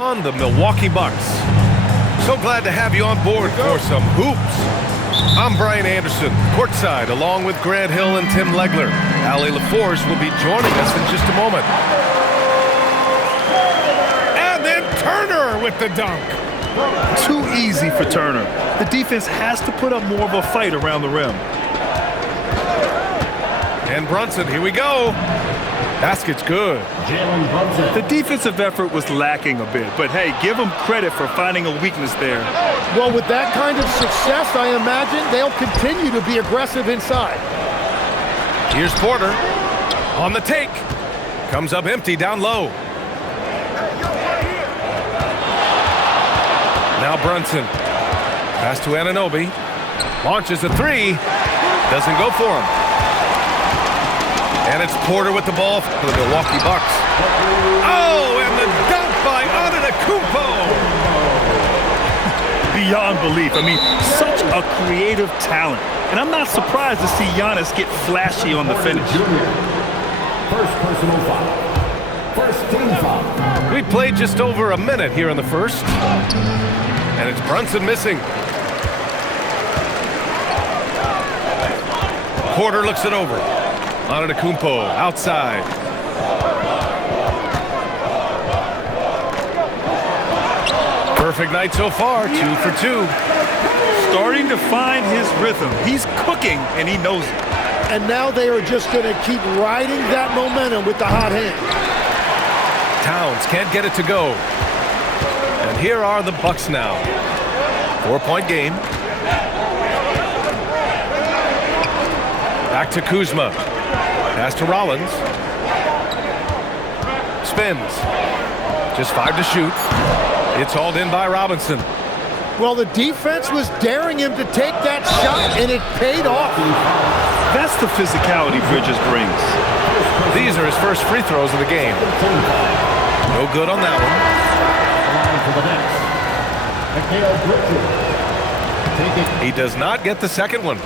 On the Milwaukee Bucks. So glad to have you on board for some hoops. I'm Brian Anderson, courtside, along with Grant Hill and Tim Legler. Allie LaForce will be joining us in just a moment. And then Turner with the dunk. Too easy for Turner. The defense has to put up more of a fight around the rim. And Brunson, here we go. Basket's good. The defensive effort was lacking a bit, but hey, give them credit for finding a weakness there. Well, with that kind of success, I imagine they'll continue to be aggressive inside. Here's Porter on the take. Comes up empty down low. Now Brunson. Pass to Anunoby. Launches a three. Doesn't go for him. And it's Porter with the ball for the Milwaukee Bucks. Oh, and the dunk by Antetokounmpo. Beyond belief. I mean, such a creative talent. And I'm not surprised to see Giannis get flashy on the finish. First personal foul. First team foul. We played just over a minute here in the first. And it's Brunson missing. Porter looks it over. Antetokounmpo outside. Perfect night so far, 2 for 2. Starting to find his rhythm. He's cooking, and he knows it. And now they are just going to keep riding that momentum with the hot hand. Towns can't get it to go. And here are the Bucks now. 4-point game. Back to Kuzma. Pass to Rollins. Spins. Just 5 to shoot. It's hauled in by Robinson. Well, the defense was daring him to take that shot, and it paid off. That's the physicality Bridges brings. These are his first free throws of the game. No good on that one. He does not get the second one.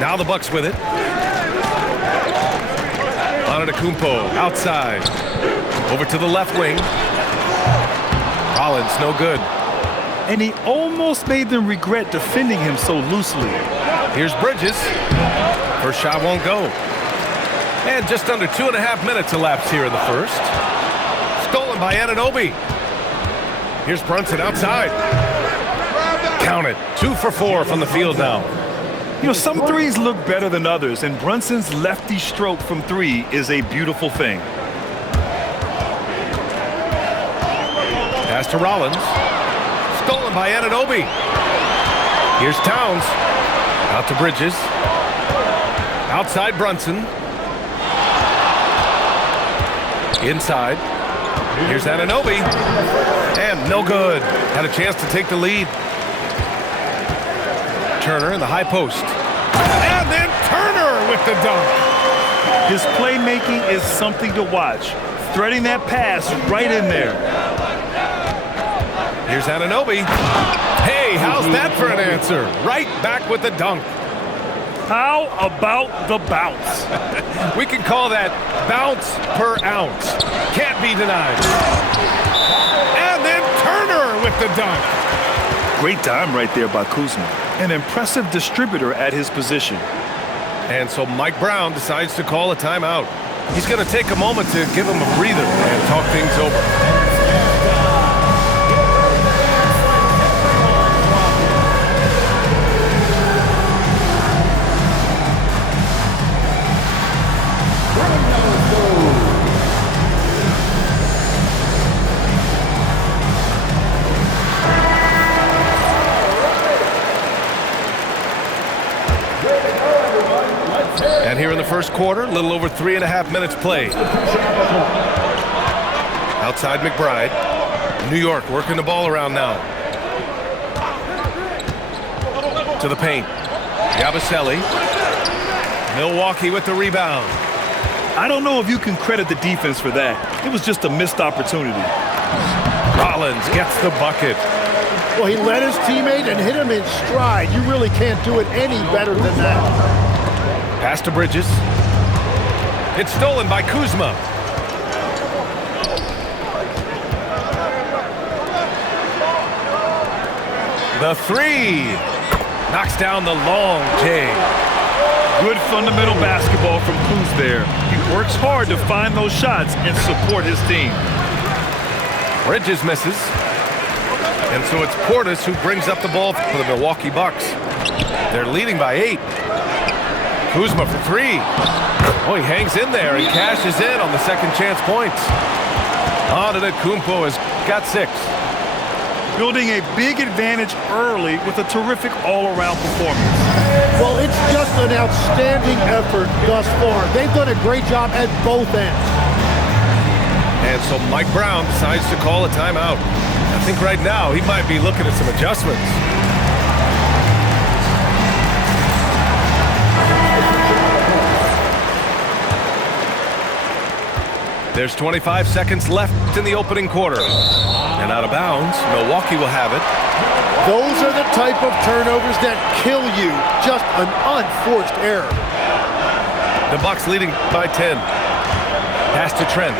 Now the Bucks with it. Antetokounmpo outside. Over to the left wing. Rollins, no good. And he almost made them regret defending him so loosely. Here's Bridges. First shot won't go. And just under 2.5 minutes elapsed here in the first. Stolen by Anunoby. Here's Brunson outside. Count it. 2 for 4 from the field now. You know, some threes look better than others, and Brunson's lefty stroke from 3 is a beautiful thing. Pass to Rollins. Stolen by Anunoby. Here's Towns. Out to Bridges. Outside Brunson. Inside. Here's Anunoby. And no good. Had a chance to take the lead. Turner in the high post. And then Turner with the dunk. His playmaking is something to watch. Threading that pass right in there. Here's Anunoby. Hey, how's that for an answer? Right back with the dunk. How about the bounce? We can call that bounce per ounce. Can't be denied. And then Turner with the dunk. Great time right there by Kuzma. An impressive distributor at his position. And so Mike Brown decides to call a timeout. He's going to take a moment to give him a breather and talk things over. And here in the first quarter, a little over 3.5 minutes played. Outside McBride. New York working the ball around now. To the paint. Yabusele. Milwaukee with the rebound. I don't know if you can credit the defense for that. It was just a missed opportunity. Rollins gets the bucket. Well, he led his teammate and hit him in stride. You really can't do it any better than that. Pass to Bridges. It's stolen by Kuzma. The three. Knocks down the long J. Good fundamental basketball from Kuz there. He works hard to find those shots and support his team. Bridges misses. And so it's Portis who brings up the ball for the Milwaukee Bucks. They're leading by 8. Kuzma for 3. Oh, he hangs in there and cashes in on the second chance points. Antetokounmpo has got 6. Building a big advantage early with a terrific all-around performance. Well, it's just an outstanding effort thus far. They've done a great job at both ends. And so Mike Brown decides to call a timeout. I think right now he might be looking at some adjustments. There's 25 seconds left in the opening quarter. And out of bounds, Milwaukee will have it. Those are the type of turnovers that kill you. Just an unforced error. The Bucks leading by 10. Pass to Trent.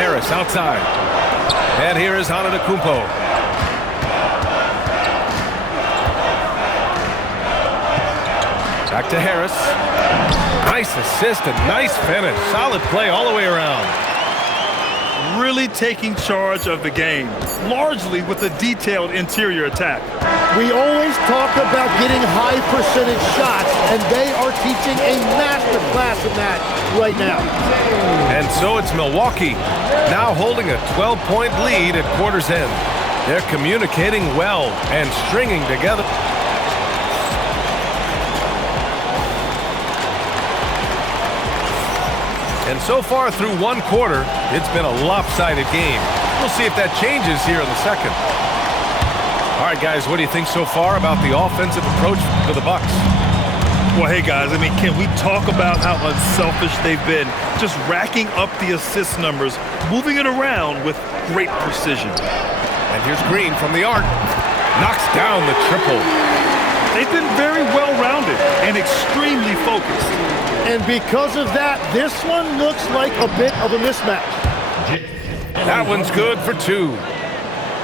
Harris outside. And here is Antetokounmpo. Back to Harris. Nice assist and nice finish. Solid play all the way around. Really taking charge of the game, largely with a detailed interior attack. We always talk about getting high percentage shots, and they are teaching a master class in that right now. And so it's Milwaukee, now holding a 12-point lead at quarter's end. They're communicating well and stringing together. And so far through one quarter, it's been a lopsided game. We'll see if that changes here in the second. All right, guys, what do you think so far about the offensive approach for the Bucks? Well, hey, guys, I mean, can we talk about how unselfish they've been? Just racking up the assist numbers, moving it around with great precision. And here's Green from the arc. Knocks down the triple. They've been very well-rounded and extremely focused. And because of that, this one looks like a bit of a mismatch. That one's good for 2.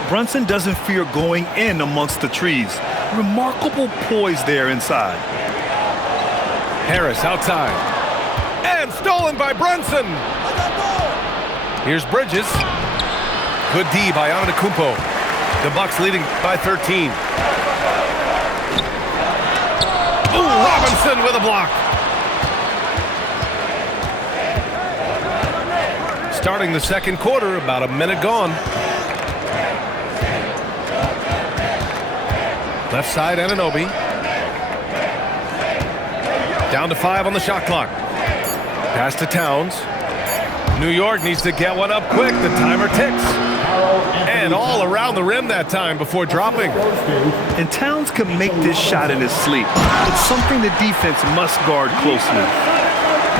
Brunson doesn't fear going in amongst the trees. Remarkable poise there inside. Harris outside. And stolen by Brunson. Here's Bridges. Good D by Antetokounmpo. The Bucks leading by 13. Ooh, Robinson with a block. Starting the second quarter, about a minute gone. Left side, Anunoby. Down to 5 on the shot clock. Pass to Towns. New York needs to get one up quick. The timer ticks. And all around the rim that time before dropping. And Towns can make this shot in his sleep. It's something the defense must guard closely.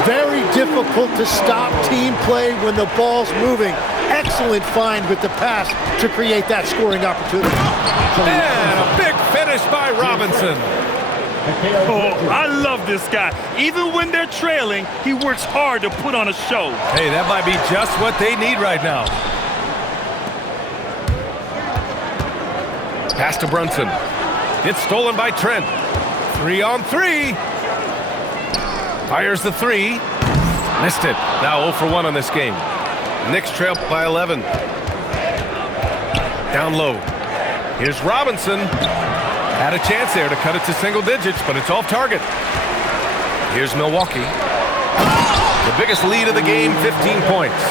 Very difficult to stop team play when the ball's moving. Excellent find with the pass to create that scoring opportunity. And a big finish by Robinson. Oh, I love this guy. Even when they're trailing, he works hard to put on a show. Hey, that might be just what they need right now. Pass to Brunson. It's stolen by Trent. 3-on-3. Fires the 3. Missed it. Now 0 for 1 on this game. Knicks trail by 11. Down low. Here's Robinson. Had a chance there to cut it to single digits, but it's off target. Here's Milwaukee. The biggest lead of the game, 15 points.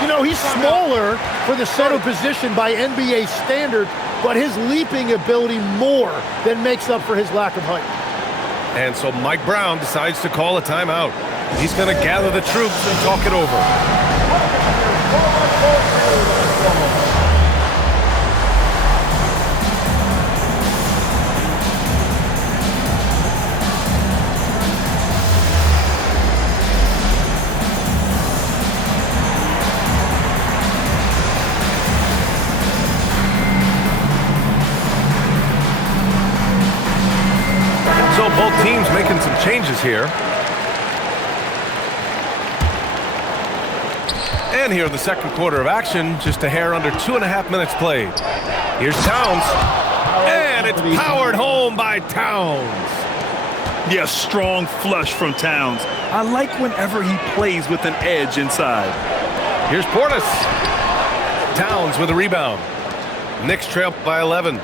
You know, he's smaller for the center position by NBA standards, but his leaping ability more than makes up for his lack of height. And so Mike Brown decides to call a timeout. He's going to gather the troops and talk it over. So both teams making some changes here. again here in the second quarter of action. Just a hair under 2.5 minutes played. Here's Towns. And it's powered home by Towns. Yeah, strong flush from Towns. I like whenever he plays with an edge inside. Here's Portis. Towns with a rebound. Knicks trail by 11.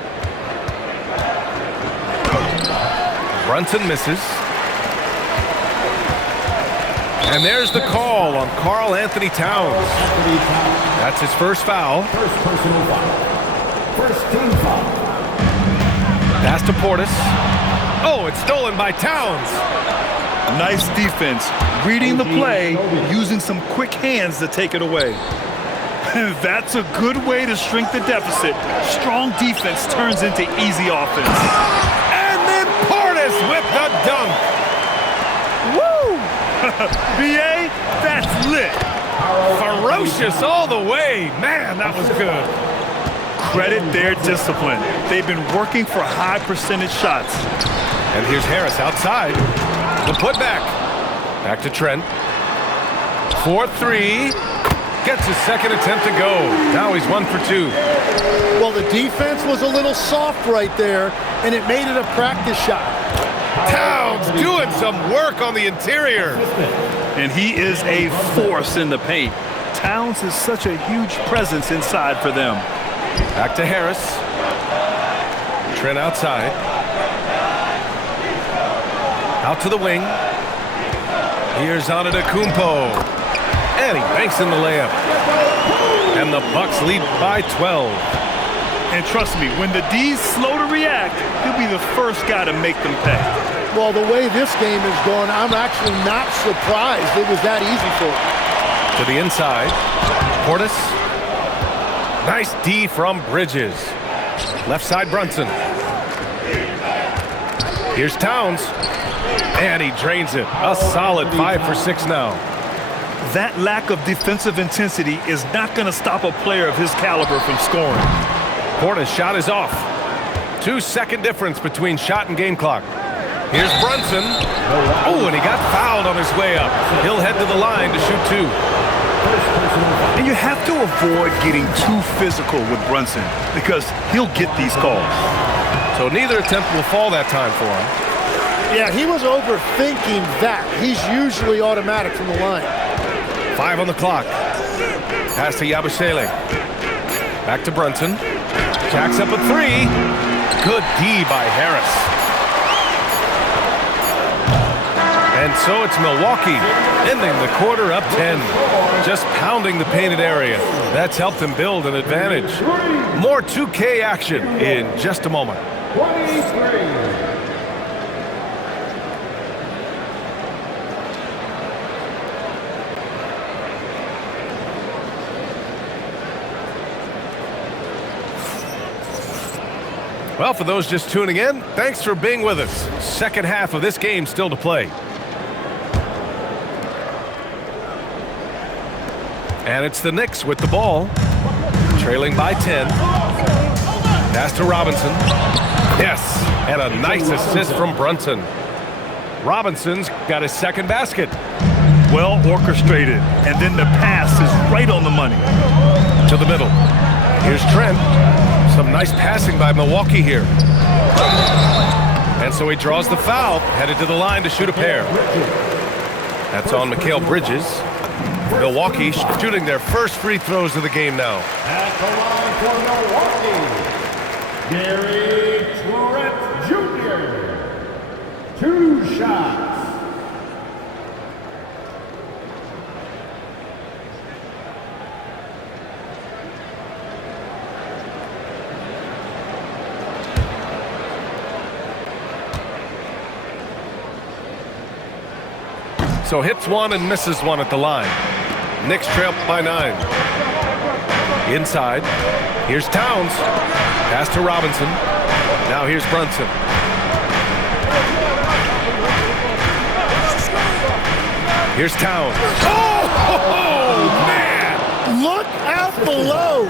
Brunson misses. And there's the call on Karl Anthony Towns. That's his first foul. First personal foul. First team foul. Pass to Portis. Oh, it's stolen by Towns. Nice defense. Reading the play, using some quick hands to take it away. That's a good way to shrink the deficit. Strong defense turns into easy offense. And then Portis with the dunk. Woo! BA, that's lit. Ferocious all the way. Man, that was good. Credit their discipline. They've been working for high percentage shots. And here's Harris outside. The putback. Back to Trent. 4-3. Gets his second attempt to go. Now he's 1 for 2. Well, the defense was a little soft right there, and it made it a practice shot. Towns doing some work on the interior. And he is a force in the paint. Towns is such a huge presence inside for them. Back to Harris. Trent outside. Out to the wing. Here's Antetokounmpo. And he banks in the layup. And the Bucks lead by 12. And trust me, when the D's slow to react, he'll be the first guy to make them pay. Well, the way this game is going, I'm actually not surprised it was that easy for him. To the inside. Portis. Nice D from Bridges. Left side Brunson. Here's Towns. And he drains it. A solid 5 for 6 now. That lack of defensive intensity is not going to stop a player of his caliber from scoring. Portis' shot is off. 2-second difference between shot and game clock. Here's Brunson. Oh, and he got fouled on his way up. He'll head to the line to shoot 2. And you have to avoid getting too physical with Brunson because he'll get these calls. So neither attempt will fall that time for him. Yeah, he was overthinking that. He's usually automatic from the line. 5 on the clock. Pass to Yabusele. Back to Brunson. Jacks up a 3. Good D by Harris. And so it's Milwaukee ending the quarter up 10. Just pounding the painted area. That's helped them build an advantage. More 2K action in just a moment. 23. Well, for those just tuning in, thanks for being with us. Second half of this game still to play. And it's the Knicks with the ball, trailing by 10. Pass to Robinson. Yes, and a nice assist from Brunson. Robinson's got his second basket. Well orchestrated, and then the pass is right on the money. To the middle. Here's Trent. Some nice passing by Milwaukee here. And so he draws the foul, headed to the line to shoot a pair. That's on Mikal Bridges. Milwaukee shooting their first free throws of the game now. At the line for Milwaukee, Gary Trent Jr. 2 shots. So hits 1 and misses 1 at the line. Knicks trail by 9. Inside. Here's Towns. Pass to Robinson. Now here's Brunson. Here's Towns. Oh, man! Look out below!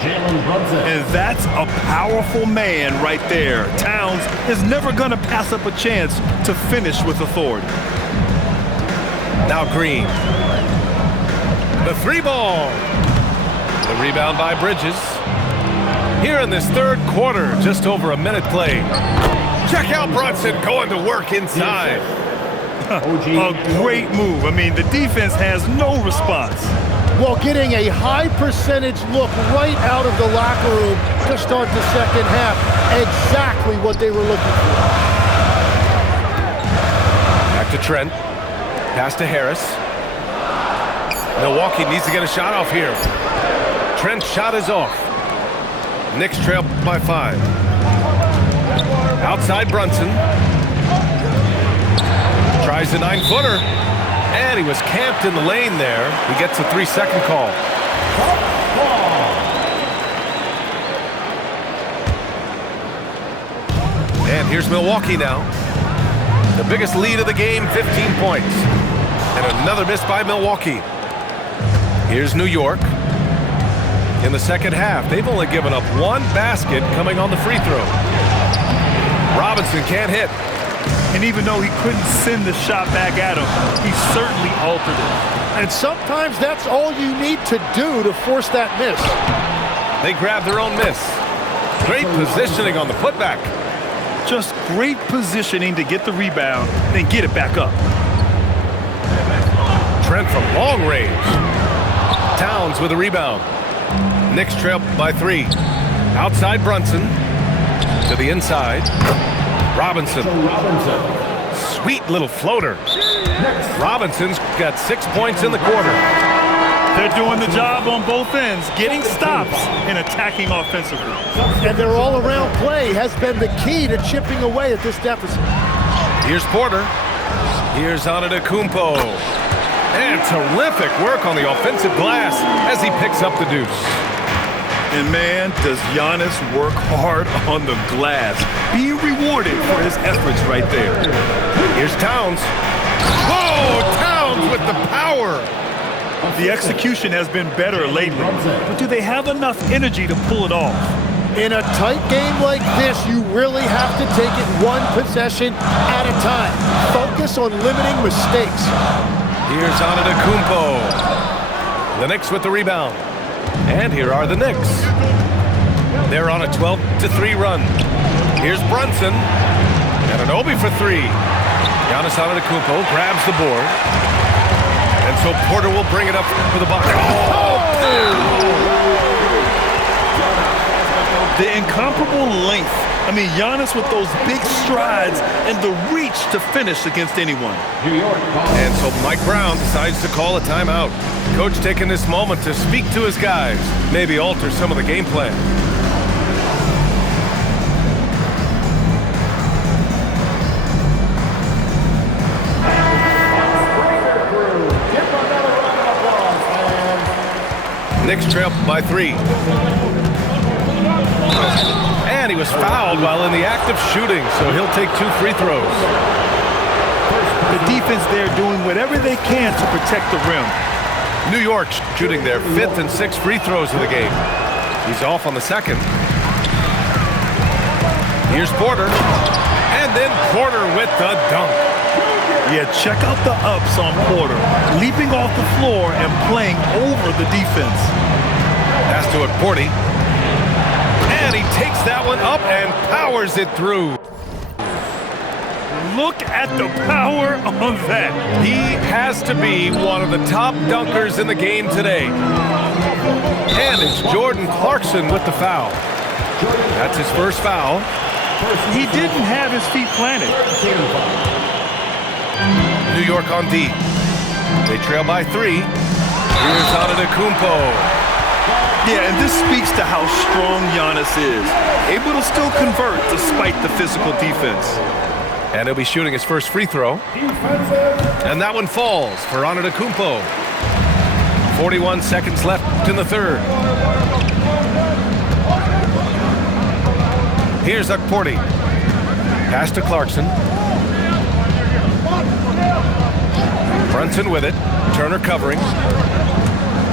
Jalen Brunson. And that's a powerful man right there. Towns is never going to pass up a chance to finish with authority. Now Green. The three ball. The rebound by Bridges. Here in this third quarter, just over a minute play. Check out Brunson going to work inside. A great move. I mean, the defense has no response. Well, getting a high percentage look right out of the locker room to start the second half. Exactly what they were looking for. Back to Trent. Pass to Harris. Milwaukee needs to get a shot off here. Trent's shot is off. Knicks trail by 5. Outside Brunson. Tries the 9-footer. And he was camped in the lane there. He gets a 3-second call. And here's Milwaukee now. The biggest lead of the game, 15 points. And another miss by Milwaukee. Here's New York. In the second half, they've only given up 1 basket coming on the free throw. Robinson can't hit. And even though he couldn't send the shot back at him, he certainly altered it. And sometimes that's all you need to do to force that miss. They grab their own miss. Great positioning on the putback. Just great positioning to get the rebound, then get it back up. Trent from long range. Towns with a rebound. Knicks trail by 3. Outside Brunson. To the inside. Robinson. Sweet little floater. Robinson's got 6 points in the quarter. They're doing the job on both ends, getting stops and attacking offensively. And their all-around play has been the key to chipping away at this deficit. Here's Porter. Here's Antetokounmpo. And terrific work on the offensive glass as he picks up the deuce. And man, does Giannis work hard on the glass. Being rewarded for his efforts right there. Here's Towns. Whoa, Towns with the power. The execution has been better lately, but do they have enough energy to pull it off? In a tight game like this, you really have to take it one possession at a time. Focus on limiting mistakes. Here's Antetokounmpo. The Knicks with the rebound. And here are the Knicks. They're on a 12-3 run. Here's Brunson. And an Obi for 3. Giannis Antetokounmpo grabs the board. And so Porter will bring it up for the bucket. Oh! The incomparable length. I mean, Giannis with those big strides and the reach to finish against anyone. And so Mike Brown decides to call a timeout. Coach taking this moment to speak to his guys, maybe alter some of the game plan. Knicks trail by 3. And he was fouled while in the act of shooting, so he'll take 2 free throws. The defense there doing whatever they can to protect the rim. New York shooting their 5th and 6th free throws of the game. He's off on the 2nd. Here's Porter. And then Porter with the dunk. Yeah, check out the ups on Porter. Leaping off the floor and playing over the defense. Pass to it, Porty. And he takes that one up and powers it through. Look at the power on that. He has to be one of the top dunkers in the game today. And it's Jordan Clarkson with the foul. That's his first foul. He didn't have his feet planted. New York on D. They trail by 3. Here's Antetokounmpo. Yeah, and this speaks to how strong Giannis is. Able to still convert despite the physical defense. And he'll be shooting his first free throw. And that one falls for Antetokounmpo. 41 seconds left in the third. Here's Porty. Pass to Clarkson. Brunson with it. Turner covering.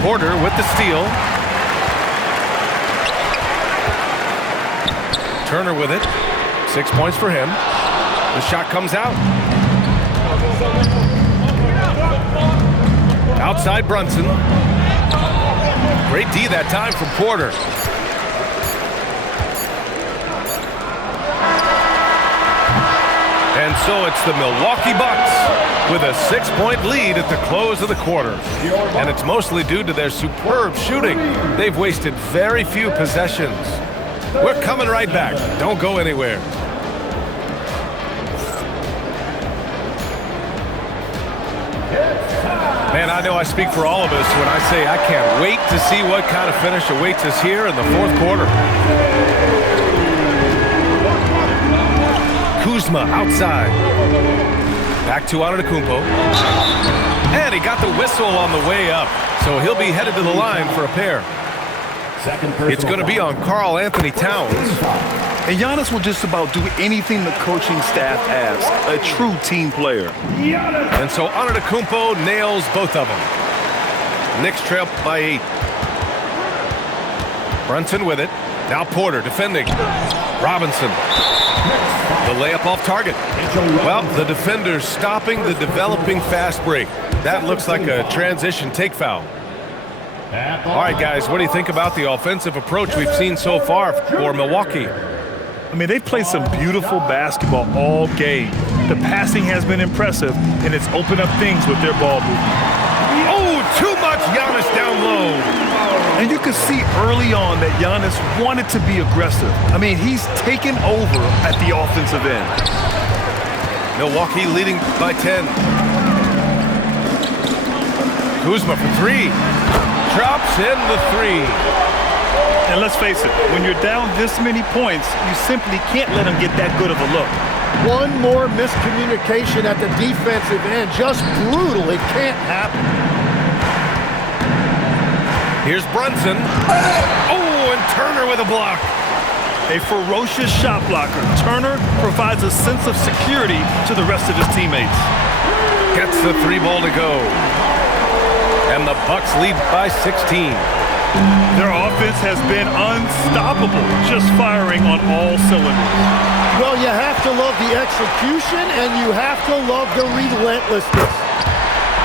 Porter with the steal. Turner with it. 6 points for him. The shot comes out. Outside Brunson. Great D that time from Porter. And so it's the Milwaukee Bucks with a 6-point lead at the close of the quarter. And it's mostly due to their superb shooting. They've wasted very few possessions. We're coming right back. Don't go anywhere. Man, I know I speak for all of us when I say I can't wait to see what kind of finish awaits us here in the fourth quarter. Kuzma outside. Back to Antetokounmpo. And he got the whistle on the way up, so he'll be headed to the line for a pair. It's going to be on Karl Anthony Towns. And Giannis will just about do anything the coaching staff asks. A true team player. And so Antetokounmpo nails both of them. Knicks trail by 8. Brunson with it. Now Porter defending. Robinson. The layup off target. Well, the defender's stopping the developing fast break. That looks like a transition take foul. All right, guys, what do you think about the offensive approach we've seen so far for Milwaukee? I mean, they've played some beautiful basketball all game. The passing has been impressive, and it's opened up things with their ball movement. Oh, too much Giannis down low. And you could see early on that Giannis wanted to be aggressive. I mean, he's taken over at the offensive end. Milwaukee leading by 10. Kuzma for 3. Drops in the 3. And let's face it, when you're down this many points, you simply can't let him get that good of a look. One more miscommunication at the defensive end. Just brutal. It can't happen. Here's Brunson. Oh, and Turner with a block. A ferocious shot blocker. Turner provides a sense of security to the rest of his teammates. Gets the 3 ball to go. And the Bucks lead by 16. Their offense has been unstoppable, just firing on all cylinders. Well, you have to love the execution, and you have to love the relentlessness.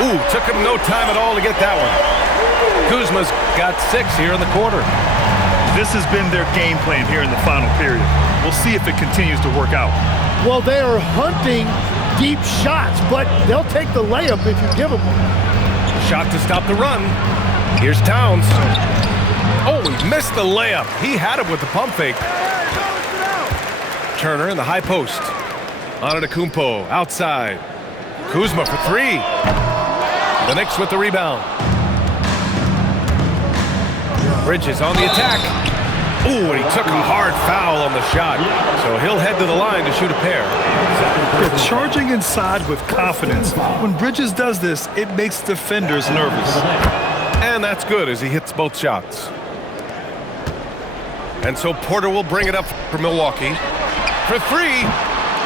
Ooh, took him no time at all to get that one. Kuzma's got 6 here in the quarter. This has been their game plan here in the final period. We'll see if it continues to work out. Well, they are hunting deep shots, but they'll take the layup if you give them one. Shot to stop the run. Here's Towns. Oh, he missed the layup. He had it with the pump fake. Turner in the high post. Antetokounmpo outside. Kuzma for 3. The Knicks with the rebound. Bridges on the attack. Ooh, and he took a hard foul on the shot. So he'll head to the line to shoot a pair. They're charging inside with confidence. When Bridges does this, it makes defenders nervous. And that's good as he hits both shots. And so Porter will bring it up for Milwaukee. For 3,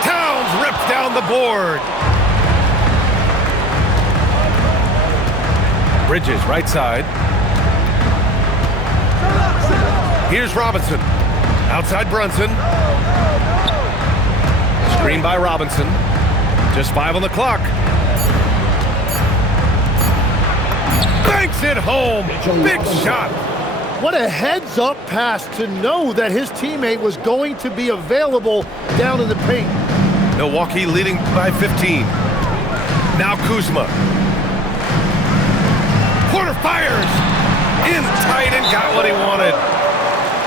Towns rips down the board. Bridges, right side. Here's Robinson. Outside Brunson. Screen by Robinson. Just 5 on the clock. Banks it home. Big shot. What a heads-up pass to know that his teammate was going to be available down in the paint. Milwaukee leading by 15. Now Kuzma. Porter fires. In tight and got what he wanted.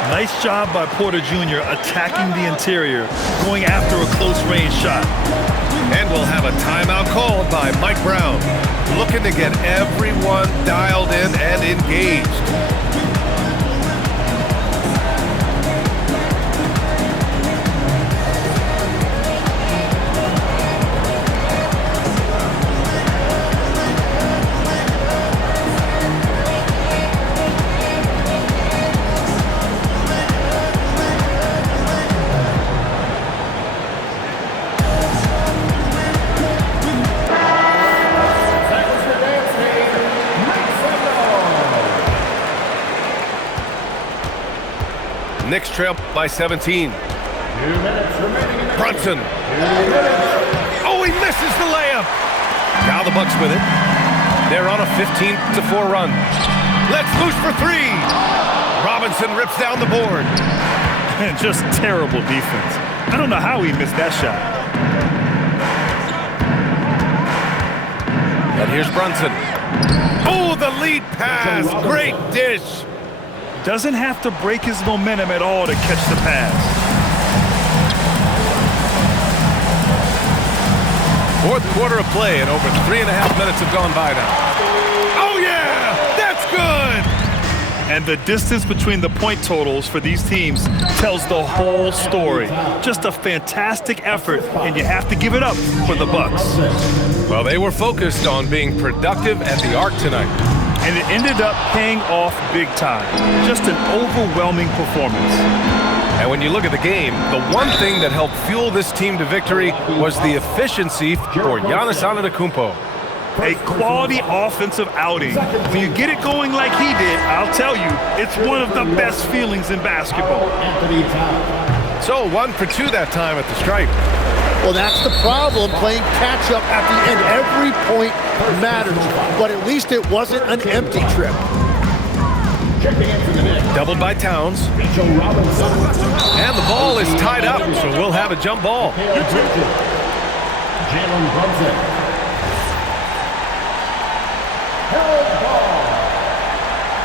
Nice job by Porter Jr. attacking the interior, going after a close-range shot. And we'll have a timeout called by Mike Brown, looking to get everyone dialed in and engaged. Knicks trail by 17. Brunson. Oh, he misses the layup. Now the Bucks with it. They're on a 15-4 run. Let's loose for three. Robinson rips down the board. And just terrible defense. I don't know how he missed that shot. And here's Brunson. Oh, the lead pass. Great dish. Doesn't have to break his momentum at all to catch the pass. Fourth quarter of play, and over 3.5 minutes have gone by now. Oh, yeah! That's good! And the distance between the point totals for these teams tells the whole story. Just a fantastic effort, and you have to give it up for the Bucks. Well, they were focused on being productive at the arc tonight. And it ended up paying off big time. Just an overwhelming performance. And when you look at the game, the one thing that helped fuel this team to victory was the efficiency for Giannis Antetokounmpo. A quality offensive outing. When you get it going like he did, I'll tell you, it's one of the best feelings in basketball. So 1 for 2 that time at the stripe. Well, that's the problem, playing catch-up at the end. Every point matters, but at least it wasn't an empty trip. Doubled by Towns. And the ball is tied up, so we'll have a jump ball. Jalen Brunson. Held ball.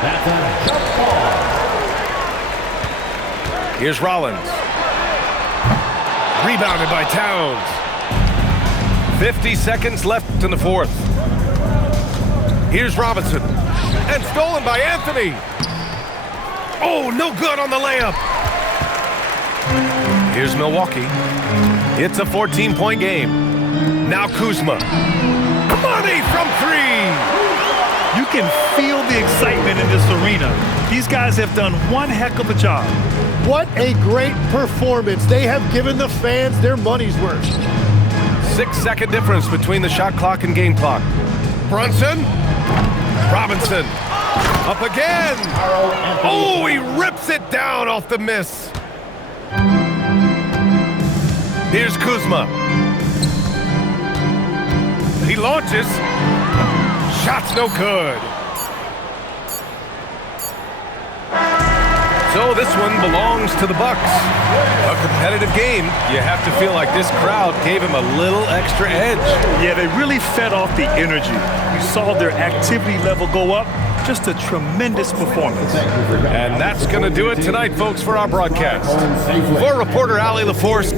That's a jump ball. Here's Rollins. Rebounded by Towns. 50 seconds left in the fourth. Here's Robinson. And stolen by Anthony. Oh, no good on the layup. Here's Milwaukee. It's a 14-point game. Now Kuzma. Money from three. You can feel the excitement in this arena. These guys have done one heck of a job. What a great performance. They have given the fans their money's worth. 6-second difference between the shot clock and game clock. Brunson. Robinson. Up again. Oh, he rips it down off the miss. Here's Kuzma. He launches. Shot's no good. So this one belongs to the Bucks. A competitive game. You have to feel like this crowd gave him a little extra edge. Yeah, they really fed off the energy. You saw their activity level go up. Just a tremendous performance. And that's going to do it tonight, folks, for our broadcast. For reporter Allie LaForce,